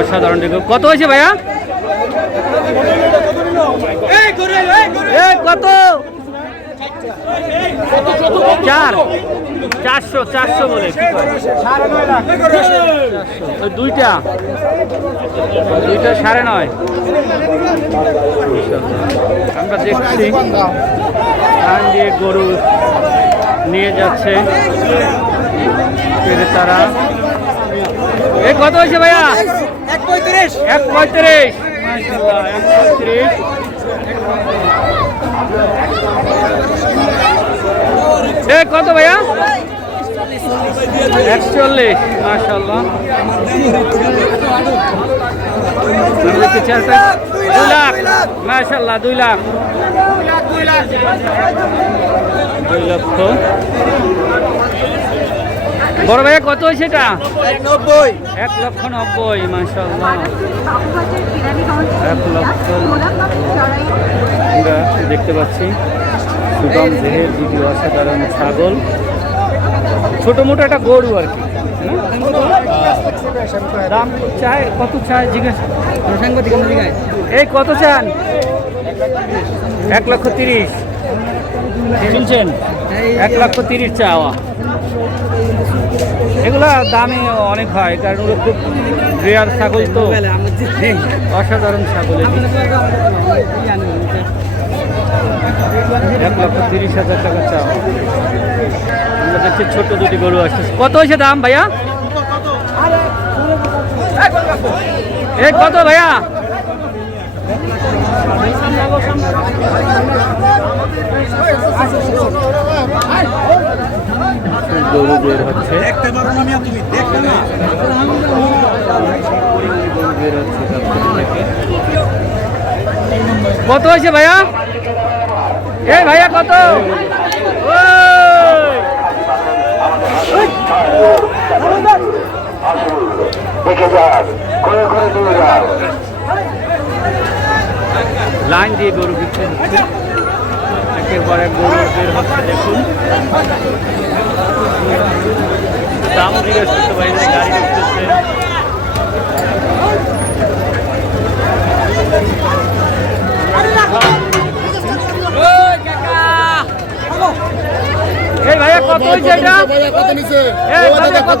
অসাধারণ দেখো। কত হয়েছে ভাইয়া? কত? চার। চারশো চারশো বলে। দুইটা। দুইটা সাড়ে নয়। আমরা দেখছি। ধান দিয়ে গরু নিয়ে যাচ্ছে। তারা এই কত হয়েছে ভাইয়া? এক পঁয়ত্রিশ। এক পঁয়ত্রিশ। এ কত ভাইয়া? একচল্লিশ মাশাল্লাহ আমি দুই লাখ মাশাল্লাহ দুই লাখ। দুই লক্ষ বড় ভাইয়া কত হয়েছে এটা? এক নব্বই। এক লক্ষ নব্বই মাশাল্লাহ এক লক্ষ আমরা দেখতে পাচ্ছি সুদাম দেহের দিদি অসাধারণ ছাগল। ছোট মোটো একটা গরু আর কি? দাম চায় কত চায় জিজ্ঞেস এই কত চান? এক লক্ষ তিরিশ। শুনছেন? এক লক্ষ তিরিশ চাওয়া। এগুলা দামে অনেক হয়। কারণ ওগুলো খুব রেয়ার ছাগল তো। অসাধারণ ছাগল এক লক্ষ তিরিশ হাজার টাকা চাওয়া। আমরা দেখছি ছোট্ট দুটি গরু আসছে। কত হয়েছে দাম ভাইয়া? এই কত ভাইয়া? গরু বের হচ্ছে। কত হয়েছে ভাইয়া? এই ভাইয়া কত? লাইন দিয়ে গরু হচ্ছে। একের পর গরু বের হচ্ছে দেখুন। দামও জিজ্ঞেস করতে পারি না, গাড়ি ঢুকতেছে এই ভাইয়া কত হয়েছে এটা? কত নিছে? এই কত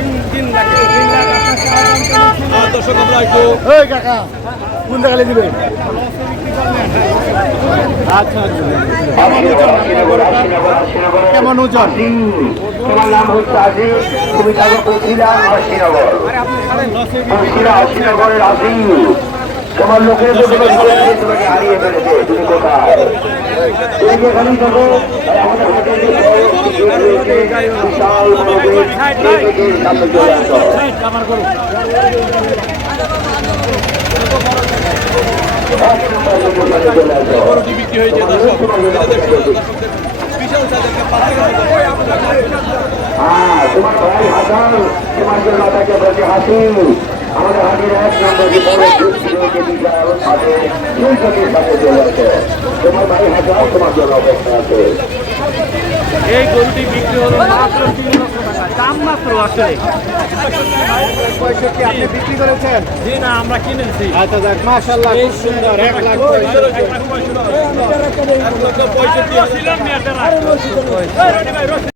আর দর্শক আমরা একটু ওই কাকা কোন জায়গায় দিবে? আচ্ছা কেমন ওজন তোমার নাম হচ্ছে আজিজ তুমি তাকে বলছিলাম আশিনগর বলছিলাম আশিনগরের আজিজ তোমার লোকের তো তুমি বলেছে তোমাকে হ্যাঁ তোমার ভাই হাসান তোমার জন্য তাকে এই গরুটি বিক্রি হলো মাত্র তিন লক্ষ টাকা। দাম মাত্র আসলে। পঁয়ষট্টি আপনি বিক্রি করেছেন জি না আমরা কিনেছি আচ্ছা মাশাল্লাহ খুব সুন্দর এক লাখ পঁয়ষট্টি।